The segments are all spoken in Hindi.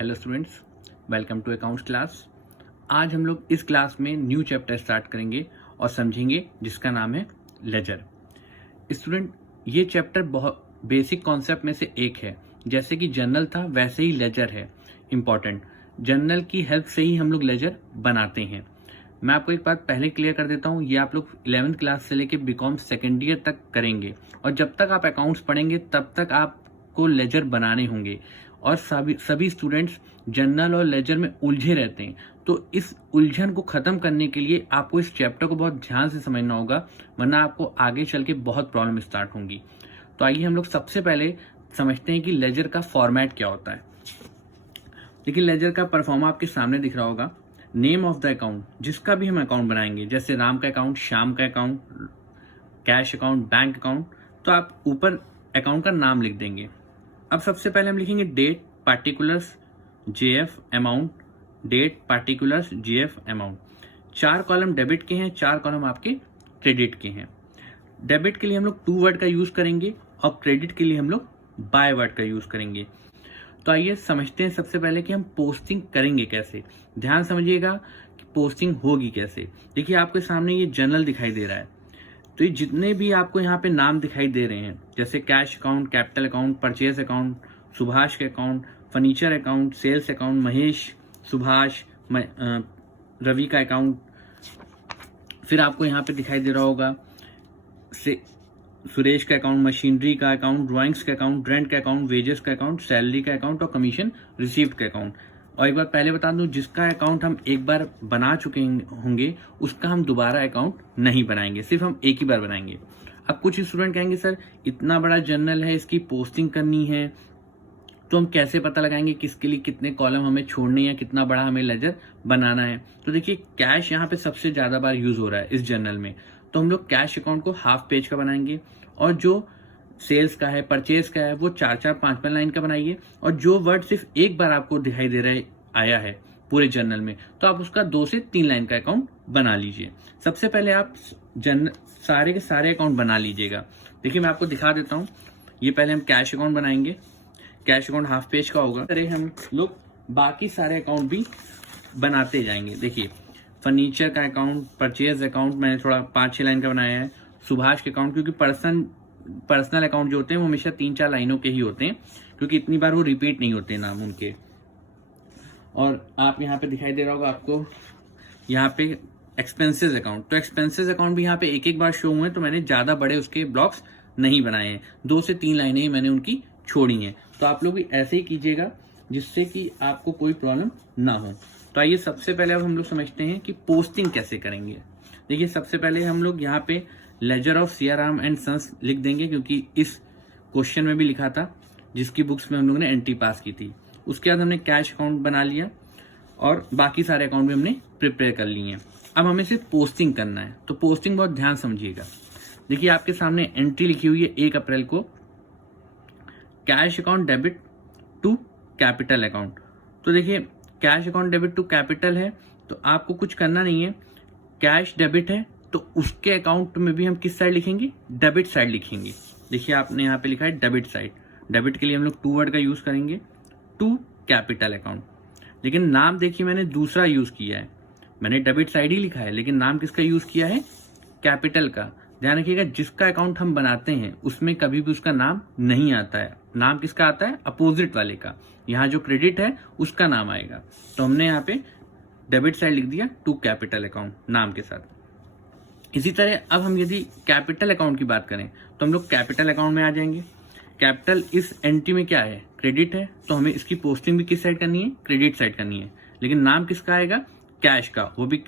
Hello students, welcome to accounts class. आज हम लोग इस क्लास में न्यू चैप्टर स्टार्ट करेंगे और समझेंगे जिसका नाम है लेजर। स्टूडेंट, ये चैप्टर बहुत बेसिक कॉन्सेप्ट में से एक है। जैसे कि जर्नल था वैसे ही लेजर है इम्पॉर्टेंट। जर्नल की हेल्प से ही हम लोग लेजर बनाते हैं। मैं आपको एक बात पहले क्लियर कर देता हूँ, ये आप लोग 11th क्लास से लेके बीकॉम सेकेंड ईयर तक करेंगे और जब तक आप अकाउंट्स पढ़ेंगे तब तक आपको लेजर बनाने होंगे। और सभी स्टूडेंट्स जर्नल और लेजर में उलझे रहते हैं, तो इस उलझन को खत्म करने के लिए आपको इस चैप्टर को बहुत ध्यान से समझना होगा, वरना आपको आगे चल के बहुत प्रॉब्लम स्टार्ट होंगी। तो आइए हम लोग सबसे पहले समझते हैं कि लेजर का फॉर्मेट क्या होता है। देखिए, लेजर का परफॉर्मा आपके सामने दिख रहा होगा। नेम ऑफ द अकाउंट, जिसका भी हम अकाउंट बनाएंगे, जैसे राम का अकाउंट, श्याम का account, cash account, bank account, तो आप ऊपर अकाउंट का नाम लिख देंगे। अब सबसे पहले हम लिखेंगे date, particulars, JF amount, date, particulars, JF amount. 4 column debit के हैं, 4 कॉलम आपके क्रेडिट के हैं। डेबिट के लिए हम लोग टू वर्ड का यूज करेंगे और क्रेडिट के लिए हम लोग बाय वर्ड का यूज करेंगे। तो आइए समझते हैं सबसे पहले कि हम पोस्टिंग करेंगे कैसे। ध्यान समझिएगा कि पोस्टिंग होगी कैसे। देखिए, आपके सामने ये जर्नल दिखाई दे रहा है, तो ये जितने भी आपको यहाँ पे नाम दिखाई दे रहे हैं, जैसे cash account, capital account, purchase account, Subhash के account, furniture account, sales account, Mahesh, Subhash, Ravi का अकाउंट, फिर आपको यहाँ पे दिखाई दे रहा होगा सुरेश का अकाउंट, मशीनरी का अकाउंट, ड्राइंग्स का अकाउंट, रेंट का अकाउंट, वेजेस का अकाउंट, सैलरी का अकाउंट और कमीशन रिसीव्ड का अकाउंट। और एक बार पहले बता दूं, जिसका अकाउंट हम एक बार बना चुके होंगे उसका हम दोबारा अकाउंट नहीं बनाएंगे, सिर्फ हम एक ही बार बनाएंगे। अब कुछ स्टूडेंट कहेंगे सर इतना बड़ा जर्नल है, इसकी पोस्टिंग करनी है, तो हम कैसे पता लगाएंगे किसके लिए कितने कॉलम हमें छोड़ने या कितना बड़ा हमें लेजर बनाना है। तो देखिए, कैश यहाँ पे सबसे ज्यादा बार यूज हो रहा है इस जर्नल में, तो हम लोग कैश अकाउंट को हाफ पेज का बनाएंगे और जो सेल्स का है, परचेज का है, वो 4-4, 5-5 लाइन का बनाइए। और जो वर्ड सिर्फ एक बार आपको दिखाई दे रहा है आया है पूरे जर्नल में, तो आप उसका 2 से 3 लाइन का अकाउंट बना लीजिए। सबसे पहले आप सारे के सारे अकाउंट बना लीजिएगा। देखिए, मैं आपको दिखा देता हूँ। ये पहले हम कैश अकाउंट बनाएंगे। कैश अकाउंट हाफ पेज का होगा। अरे हम लोग बाकी सारे अकाउंट भी बनाते जाएंगे। देखिए, फर्नीचर का अकाउंट, परचेज अकाउंट मैंने थोड़ा 5-6 लाइन का बनाया है। सुभाष के अकाउंट, क्योंकि पर्सनल अकाउंट जो होते हैं वो हमेशा 3-4 लाइनों के ही होते हैं, क्योंकि इतनी बार वो रिपीट नहीं होते नाम उनके। और आप यहाँ पे दिखाई दे रहा होगा आपको यहाँ पे एक्सपेंसेस अकाउंट, तो एक्सपेंसेस अकाउंट भी यहाँ पे एक बार शो हुए, तो मैंने ज्यादा बड़े उसके ब्लॉक्स नहीं बनाए हैं, 2 से 3 लाइनें ही मैंने उनकी छोड़ी हैं। तो आप लोग भी ऐसे ही कीजिएगा जिससे कि आपको कोई प्रॉब्लम ना हो। तो आइए सबसे पहले अब हम लोग समझते हैं कि पोस्टिंग कैसे करेंगे। देखिए, सबसे पहले हम लोग यहाँ पे ledger of Siyaram and sons लिख देंगे, क्योंकि इस क्वेश्चन में भी लिखा था, जिसकी बुक्स में हम लोग ने एंट्री पास की थी। उसके बाद हमने कैश अकाउंट बना लिया और बाकी सारे अकाउंट भी हमने प्रिपेयर कर लिए हैं। अब हमें सिर्फ पोस्टिंग करना है, तो पोस्टिंग बहुत ध्यान समझिएगा। देखिए, आपके सामने एंट्री लिखी हुई है 1 अप्रैल को, cash account debit to capital account. तो देखिए, cash account debit to capital है, तो आपको कुछ करना नहीं है। कैश डेबिट है तो उसके अकाउंट में भी हम किस साइड लिखेंगे? डेबिट साइड लिखेंगे। देखिए, आपने यहाँ पे लिखा है डेबिट साइड। डेबिट के लिए हम लोग टू वर्ड का यूज करेंगे, टू कैपिटल अकाउंट। लेकिन नाम देखिए, मैंने दूसरा यूज किया है। मैंने डेबिट साइड ही लिखा है, लेकिन नाम किसका यूज किया है? कैपिटल का। ध्यान रखिएगा, जिसका अकाउंट हम बनाते हैं उसमें कभी भी उसका नाम नहीं आता है। नाम किसका आता है? अपोजिट वाले का। यहाँ जो क्रेडिट है उसका नाम आएगा, तो हमने यहाँ पे डेबिट साइड लिख दिया टू कैपिटल अकाउंट नाम के साथ। इसी तरह अब हम यदि कैपिटल अकाउंट की बात करें तो हम लोग कैपिटल अकाउंट में आ जाएंगे। कैपिटल इस एंट्री में क्या है? क्रेडिट है, तो हमें इसकी पोस्टिंग भी किस साइड करनी है? क्रेडिट साइड करनी है। लेकिन नाम किसका आएगा? कैश का, वो भी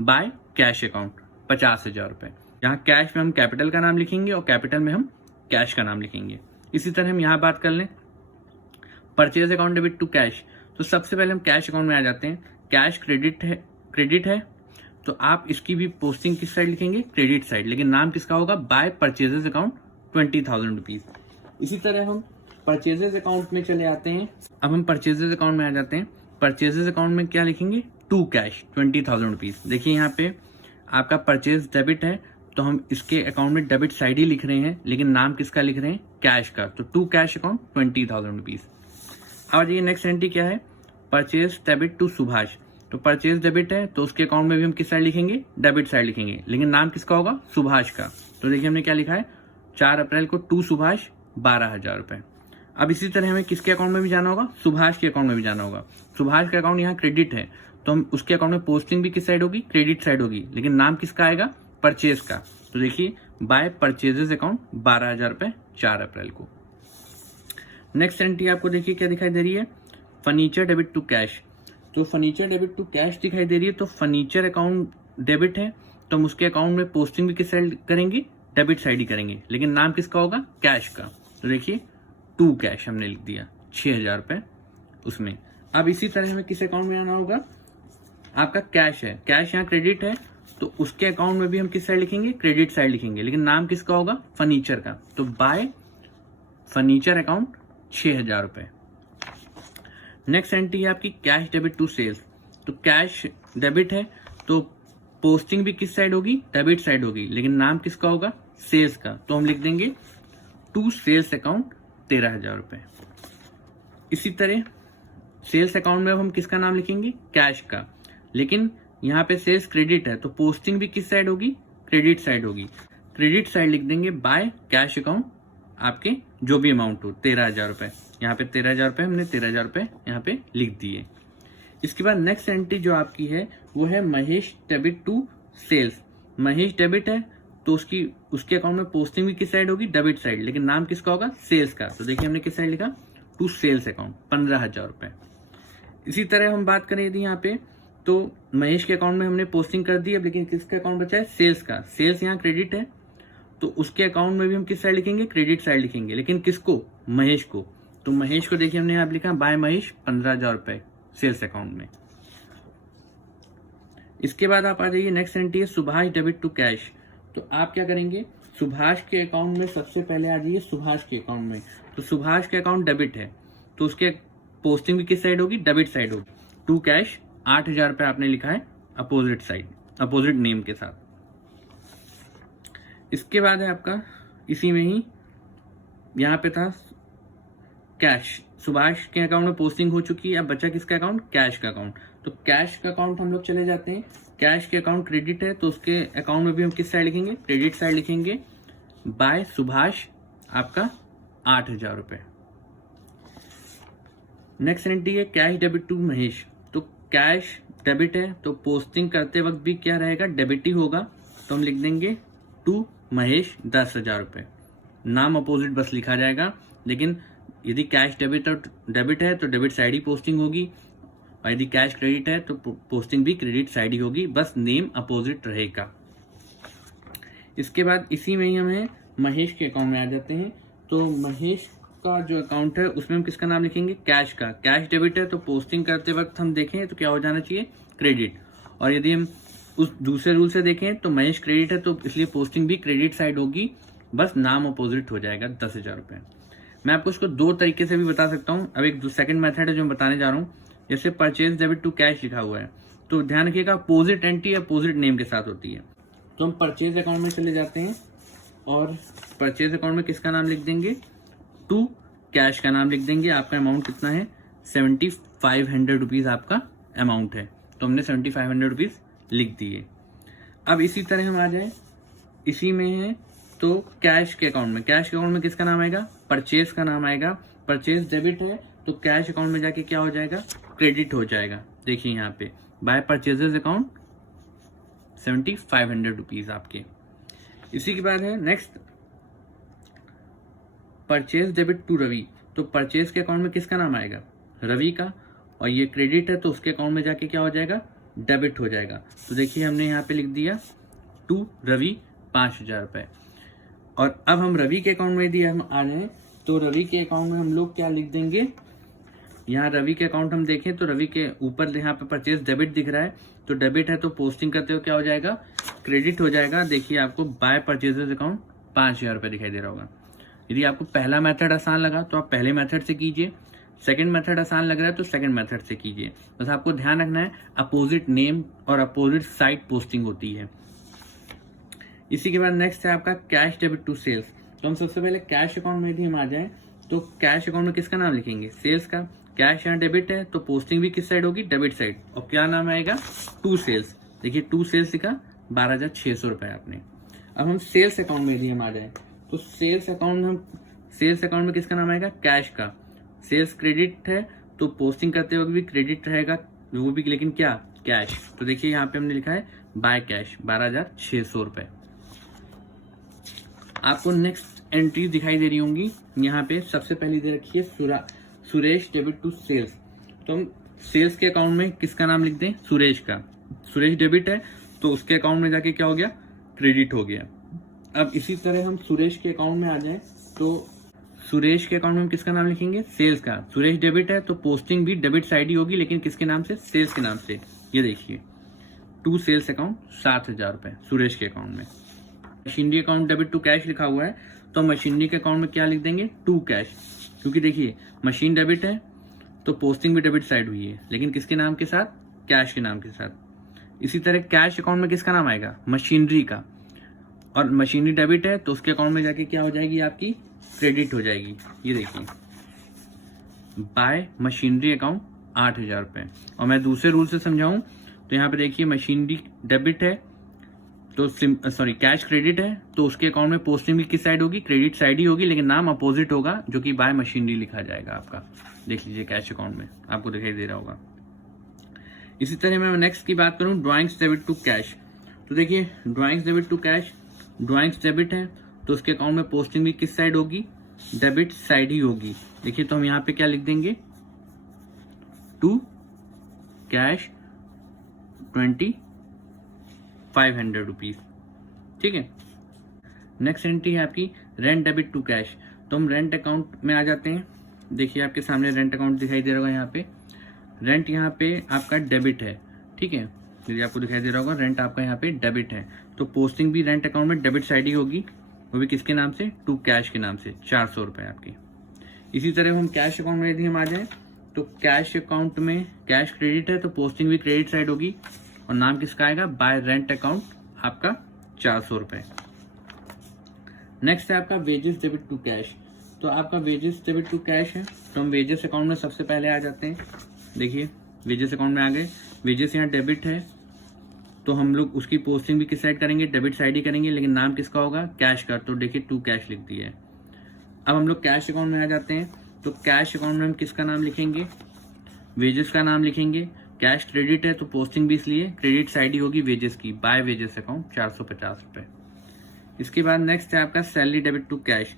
बाय कैश अकाउंट, 50,000 रुपए। यहाँ कैश में हम कैपिटल का नाम लिखेंगे और कैपिटल में हम कैश का नाम लिखेंगे। इसी तरह हम यहाँ बात कर लें purchase account debit to cash, तो सबसे पहले हम कैश अकाउंट में आ जाते हैं। कैश क्रेडिट है, तो आप इसकी भी पोस्टिंग किस साइड लिखेंगे? Credit side. लेकिन नाम किसका होगा? By purchases account 20,000 rupees. इसी तरह हम परचेजेस अकाउंट में चले आते हैं। अब हम परचेजेस अकाउंट में आ जाते हैं। परचेजेस अकाउंट में क्या लिखेंगे? To cash 20,000 rupees. देखिए, यहाँ पे आपका परचेज डेबिट है, तो हम इसके अकाउंट में डेबिट साइड ही लिख रहे हैं, लेकिन नाम किसका लिख रहे हैं? कैश का। तो टू कैश अकाउंट 20,000 रुपीज। और ये नेक्स्ट एंट्री क्या है? परचेज डेबिट टू सुभाष, तो परचेज डेबिट है तो उसके अकाउंट में भी हम किस साइड लिखेंगे, डेबिट साइड लिखेंगे, लेकिन नाम किसका होगा, सुभाष का। तो देखिए हमने क्या लिखा है, 4 अप्रैल को टू सुभाष 12,000 रुपए। अब इसी तरह हमें किसके अकाउंट में भी जाना होगा, सुभाष के अकाउंट में भी जाना होगा। सुभाष का अकाउंट यहाँ क्रेडिट है तो हम उसके अकाउंट में पोस्टिंग भी किस साइड होगी, क्रेडिट साइड होगी, लेकिन नाम किसका आएगा, परचेज का। तो देखिए बाय परचेजेस अकाउंट 12,000 रुपए 4 अप्रैल को। नेक्स्ट एंट्री आपको देखिए क्या दिखाई दे रही है, फर्नीचर डेबिट टू कैश। तो फर्नीचर डेबिट टू कैश दिखाई दे रही है, तो फर्नीचर अकाउंट डेबिट है तो हम उसके अकाउंट में पोस्टिंग भी किस साइड करेंगे, डेबिट साइड ही करेंगे, लेकिन नाम किसका होगा, कैश का। तो देखिए टू कैश हमने लिख दिया 6,000 रुपए उसमें। अब इसी तरह हमें किस अकाउंट में आना होगा, आपका कैश है, कैश यहाँ क्रेडिट है तो उसके अकाउंट में भी हम किस साइड लिखेंगे, क्रेडिट साइड लिखेंगे, लेकिन नाम किसका होगा, फर्नीचर का। तो बाय फर्नीचर अकाउंट 6,000 रुपए। नेक्स्ट एंट्री है आपकी कैश डेबिट टू सेल्स। तो कैश डेबिट है तो पोस्टिंग भी किस साइड होगी, डेबिट साइड होगी, लेकिन नाम किसका होगा, सेल्स का। तो हम लिख देंगे टू सेल्स अकाउंट 13,000 रुपए। इसी तरह सेल्स अकाउंट में हम किसका नाम लिखेंगे, कैश का, लेकिन यहाँ पे सेल्स क्रेडिट है तो पोस्टिंग भी किस साइड होगी, क्रेडिट साइड होगी। क्रेडिट साइड लिख देंगे बाय कैश अकाउंट आपके जो भी अमाउंट हो 13,000 रुपए। यहाँ पे 13,000 रुपए हमने 13,000 रुपए यहाँ पे लिख दिए। इसके बाद नेक्स्ट एंट्री जो आपकी है वो है Mahesh debit to sales. Mahesh debit है तो उसके अकाउंट में पोस्टिंग भी किस साइड होगी, डेबिट साइड, लेकिन नाम किसका होगा, सेल्स का। तो देखिए हमने किस साइड लिखा, टू सेल्स अकाउंट 15,000 रुपए। इसी तरह हम बात करें यदि यहाँ पे, तो महेश के अकाउंट में हमने पोस्टिंग कर दी, अब लेकिन किसका अकाउंट बचा है, सेल्स का। सेल्स यहाँ क्रेडिट है तो उसके अकाउंट में भी हम किस साइड लिखेंगे, क्रेडिट साइड लिखेंगे, लेकिन किसको, महेश को। तो महेश को देखिए हमने यहाँ लिखा बाय महेश 15,000 रुपए सेल्स अकाउंट में। इसके बाद आप आ जाइए, नेक्स्ट एंट्री है सुभाष डेबिट टू कैश। तो आप क्या करेंगे, सुभाष के अकाउंट में सबसे पहले आ जाइए, सुभाष के अकाउंट में। तो सुभाष के अकाउंट डेबिट है तो उसके पोस्टिंग भी किस साइड होगी, डेबिट साइड होगी। टू कैश 8,000 रुपए आपने लिखा है अपोजिट साइड, अपोजिट नेम के साथ। इसके बाद है आपका इसी में ही यहाँ पे था कैश, सुभाष के अकाउंट में पोस्टिंग हो चुकी है, अब बचा किसका अकाउंट, कैश का अकाउंट। तो कैश का अकाउंट हम लोग चले जाते हैं, कैश के अकाउंट क्रेडिट है तो उसके अकाउंट में भी हम किस साइड लिखेंगे, क्रेडिट साइड लिखेंगे बाय सुभाष आपका 8,000 रुपए। नेक्स्ट एंट्री है कैश डेबिट टू महेश। तो कैश डेबिट है तो पोस्टिंग करते वक्त भी क्या रहेगा, डेबिट ही होगा, तो हम लिख देंगे टू महेश 10,000 रुपए। नाम अपोजिट बस लिखा जाएगा, लेकिन यदि कैश डेबिट है तो डेबिट साइड ही पोस्टिंग होगी, और यदि कैश क्रेडिट है तो पोस्टिंग भी क्रेडिट साइड ही होगी, बस नेम अपोजिट रहेगा। इसके बाद इसी में ही हमें महेश के अकाउंट में आ जाते हैं। तो महेश का जो अकाउंट है उसमें हम किसका नाम लिखेंगे, कैश का। कैश डेबिट है तो पोस्टिंग करते वक्त हम देखें तो क्या हो जाना चाहिए, क्रेडिट। और यदि हम उस दूसरे रूल से देखें तो महेश क्रेडिट है तो इसलिए पोस्टिंग भी क्रेडिट साइड होगी, बस नाम अपोजिट हो जाएगा 10,000 रुपए। मैं आपको इसको दो तरीके से भी बता सकता हूँ। अब एक सेकंड मेथड है जो मैं बताने जा रहा हूँ। जैसे परचेज डेबिट टू कैश लिखा हुआ है तो ध्यान रखिएगा अपोजिट एंट्री अपोजिट नेम के साथ होती है। तो हम परचेज अकाउंट में चले जाते हैं और परचेज अकाउंट में किसका नाम लिख देंगे, टू कैश का नाम लिख देंगे। आपका अमाउंट कितना है, 7,500 रुपीज आपका अमाउंट है, तो हमने 7,500 रुपीज लिख दिए। अब इसी तरह हम आ जाए, इसी में है तो कैश के अकाउंट में, कैश के अकाउंट में किसका नाम आएगा, परचेज का नाम आएगा। परचेज डेबिट है तो कैश अकाउंट में जाके क्या हो जाएगा, क्रेडिट हो जाएगा। देखिए यहाँ पे बाय परचेजेस अकाउंट 7,500 रुपीज आपके। इसी के बाद है next purchase debit to Ravi. तो परचेज के अकाउंट में किसका नाम आएगा, रवि का, और ये क्रेडिट है तो उसके अकाउंट में जाके क्या हो जाएगा, डेबिट हो जाएगा। तो देखिए हमने यहाँ पे लिख दिया टू रवि 5,000 रुपए। और अब हम रवि के अकाउंट में यदि हम आ जाए तो रवि के अकाउंट में हम लोग क्या लिख देंगे, यहाँ रवि के अकाउंट हम देखें तो रवि के ऊपर यहाँ पे परचेज डेबिट दिख रहा है, तो डेबिट है तो पोस्टिंग करते हो क्या हो जाएगा, क्रेडिट हो जाएगा। देखिए आपको बाय परचेजेस अकाउंट 5,000 रुपए दिखाई दे रहा होगा। यदि आपको पहला मेथड आसान लगा तो आप पहले मेथड से कीजिए, सेकंड मेथड आसान लग रहा है तो सेकंड मेथड से कीजिए। बस आपको ध्यान रखना है अपोजिट नेम और अपोजिट साइड पोस्टिंग होती है। इसी के बाद नेक्स्ट है आपका कैश डेबिट टू सेल्स। तो हम सबसे पहले कैश अकाउंट में यदि हम आ जाए तो कैश अकाउंट में किसका नाम लिखेंगे, सेल्स का। कैश यहाँ डेबिट है तो पोस्टिंग भी किस साइड होगी, डेबिट साइड। और क्या नाम आएगा, टू सेल्स। देखिए टू सेल्स लिखा, 12,600 रुपए आपने। अब हम सेल्स अकाउंट में यदि हम आ जाए तो सेल्स अकाउंट में किसका नाम आएगा, कैश का। सेल्स क्रेडिट है तो पोस्टिंग करते वक्त भी क्रेडिट रहेगा, वो भी लेकिन क्या, कैश। तो देखिए यहाँ पे हमने लिखा है बाय कैश 12,600 रुपए। आपको नेक्स्ट एंट्री दिखाई दे रही होंगी, यहाँ पे सबसे पहली दे रखी है सुरेश डेबिट टू सेल्स। तो हम सेल्स के अकाउंट में किसका नाम लिख दें, सुरेश का। सुरेश डेबिट है तो उसके अकाउंट में जाके क्या हो गया, क्रेडिट हो गया। अब इसी तरह हम सुरेश के अकाउंट में आ जाएं तो सुरेश के अकाउंट में हम किसका नाम लिखेंगे, सेल्स का। सुरेश डेबिट है तो पोस्टिंग भी डेबिट साइड ही होगी, लेकिन किसके नाम से, सेल्स के नाम से। ये देखिए टू सेल्स अकाउंट 7,000 रुपए सुरेश के अकाउंट में। Machinery account debit to cash लिखा हुआ है तो मशीनरी के अकाउंट में क्या लिख देंगे, टू कैश। क्योंकि देखिए मशीन डेबिट है तो पोस्टिंग भी डेबिट साइड हुई है, लेकिन किसके नाम के साथ, कैश के नाम के साथ। इसी तरह कैश अकाउंट में किसका नाम आएगा, मशीनरी का। और मशीनरी डेबिट है तो उसके अकाउंट में जाके क्या हो जाएगी, आपकी क्रेडिट हो जाएगी। ये देखिए बाय मशीनरी अकाउंट 8,000 रुपए। और मैं दूसरे रूल से समझाऊं तो यहाँ पे देखिए मशीनरी डेबिट है तो कैश क्रेडिट है तो उसके अकाउंट में पोस्टिंग भी किस साइड होगी, क्रेडिट साइड ही होगी, लेकिन नाम अपोजिट होगा जो कि बाय मशीनरी लिखा जाएगा आपका। देख लीजिए कैश अकाउंट में आपको दिखाई दे रहा होगा। इसी तरह मैं नेक्स्ट की बात करूं, ड्राइंग्स डेबिट टू कैश। तो देखिए drawings debit to cash, drawings debit है तो उसके अकाउंट में पोस्टिंग भी किस साइड होगी, डेबिट साइड ही होगी। देखिए तो हम यहाँ पे क्या लिख देंगे, टू कैश 2,500 रुपीज। ठीक है। नेक्स्ट एंट्री है आपकी रेंट डेबिट टू कैश। तो हम रेंट अकाउंट में आ जाते हैं। देखिए आपके सामने रेंट अकाउंट दिखाई दे रहा होगा, यहाँ पे रेंट यहाँ पे आपका डेबिट है। ठीक है, यदि आपको दिखाई दे रहा होगा रेंट आपका यहाँ पे डेबिट है तो पोस्टिंग भी रेंट अकाउंट में डेबिट साइड ही होगी, वो भी किसके नाम से, टू कैश के नाम से, 400 रुपए आपकी। इसी तरह हम कैश अकाउंट में यदि हम आ जाए तो कैश अकाउंट में कैश क्रेडिट है तो पोस्टिंग भी क्रेडिट साइड होगी और नाम किसका आएगा, बाय रेंट अकाउंट आपका 400 रुपए। नेक्स्ट है आपका वेजेस डेबिट टू कैश। तो आपका वेजेस डेबिट टू कैश है तो हम वेजेस अकाउंट में सबसे पहले आ जाते हैं। देखिए वेजेस अकाउंट में आ गए, वेजेस यहाँ डेबिट है तो हम लोग उसकी पोस्टिंग भी किस साइड करेंगे, डेबिट साइड ही करेंगे, लेकिन नाम किसका होगा, कैश का। तो देखिए टू कैश लिख दिया है। अब हम लोग कैश अकाउंट में आ जाते हैं तो कैश अकाउंट में हम किसका नाम लिखेंगे, वेजेस का नाम लिखेंगे। कैश क्रेडिट है तो पोस्टिंग भी इसलिए क्रेडिट साइड ही होगी वेजेस की, बाय वेजेस अकाउंट 450 रुपए। इसके बाद नेक्स्ट है आपका सैलरी डेबिट टू कैश।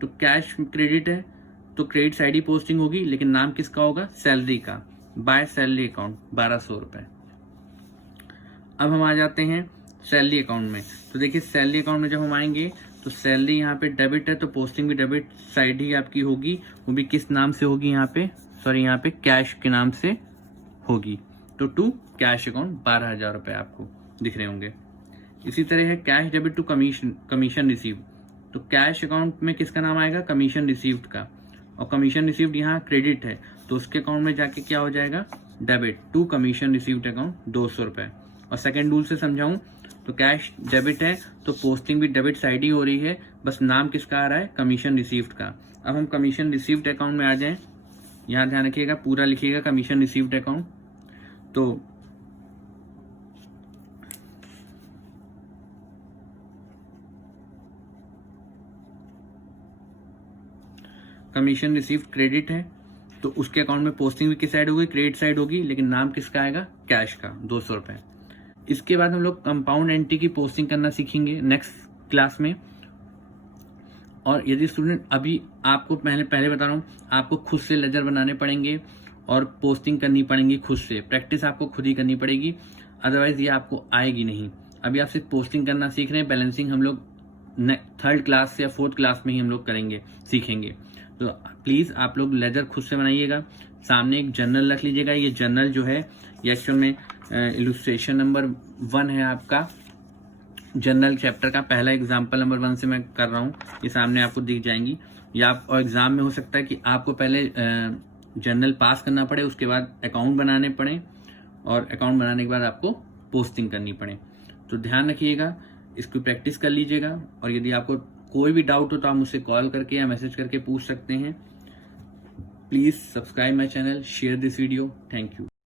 तो कैश क्रेडिट है तो क्रेडिट साइड ही पोस्टिंग होगी, लेकिन नाम किसका होगा, सैलरी का, बाय सैलरी अकाउंट 1200 रुपए। अब हम आ जाते हैं सैलरी अकाउंट में। तो देखिए सैलरी अकाउंट में जब हम आएंगे तो सैलरी यहाँ पे डेबिट है तो पोस्टिंग भी डेबिट साइड ही आपकी होगी, वो भी किस नाम से होगी, यहाँ पे कैश के नाम से होगी। तो टू कैश अकाउंट 12,000 रुपए आपको दिख रहे होंगे। इसी तरह है cash debit to commission receive. तो कैश अकाउंट में किसका नाम आएगा, कमीशन रिसीव्ड का। और कमीशन रिसीव्ड यहाँ क्रेडिट है तो उसके अकाउंट में जाके क्या हो जाएगा, debit to commission received account 200 रुपए। और सेकेंड रूल से समझाऊं तो कैश डेबिट है तो पोस्टिंग भी डेबिट साइड ही हो रही है, बस नाम किसका आ रहा है, कमीशन रिसीव्ड का। अब हम कमीशन रिसीव्ड अकाउंट में आ जाएं, यहाँ ध्यान रखिएगा पूरा लिखिएगा कमीशन रिसीव्ड अकाउंट। तो कमीशन रिसीव्ड क्रेडिट है तो उसके अकाउंट में पोस्टिंग भी किस साइड होगी, क्रेडिट साइड होगी, लेकिन नाम किसका आएगा, कैश का, 200 रुपए। इसके बाद हम लोग कंपाउंड एंट्री की पोस्टिंग करना सीखेंगे नेक्स्ट क्लास में। और यदि स्टूडेंट अभी आपको पहले बता रहा हूँ, आपको खुद से लेजर बनाने पड़ेंगे और पोस्टिंग करनी पड़ेंगी खुद से, प्रैक्टिस आपको खुद ही करनी पड़ेगी, अदरवाइज ये आपको आएगी नहीं। अभी आप सिर्फ पोस्टिंग करना सीख रहे हैं, बैलेंसिंग हम लोग थर्ड क्लास या फोर्थ क्लास में ही हम लोग सीखेंगे। तो प्लीज आप लोग लेजर खुद से बनाइएगा। सामने एक जर्नल रख लीजिएगा, ये जर्नल जो है ये एक्चुअल में इलुस्ट्रेशन नंबर 1 है आपका, जनरल चैप्टर का पहला एग्जाम्पल नंबर 1 से मैं कर रहा हूँ, ये सामने आपको दिख जाएंगी। या आप और एग्जाम में हो सकता है कि आपको पहले जनरल पास करना पड़े, उसके बाद अकाउंट बनाने पड़े, और अकाउंट बनाने के बाद आपको पोस्टिंग करनी पड़े। तो ध्यान रखिएगा, इसकी प्रैक्टिस कर लीजिएगा। और यदि आपको कोई भी डाउट हो तो आप मुझसे कॉल करके या मैसेज करके पूछ सकते हैं। Please subscribe my channel, share this video. Thank you.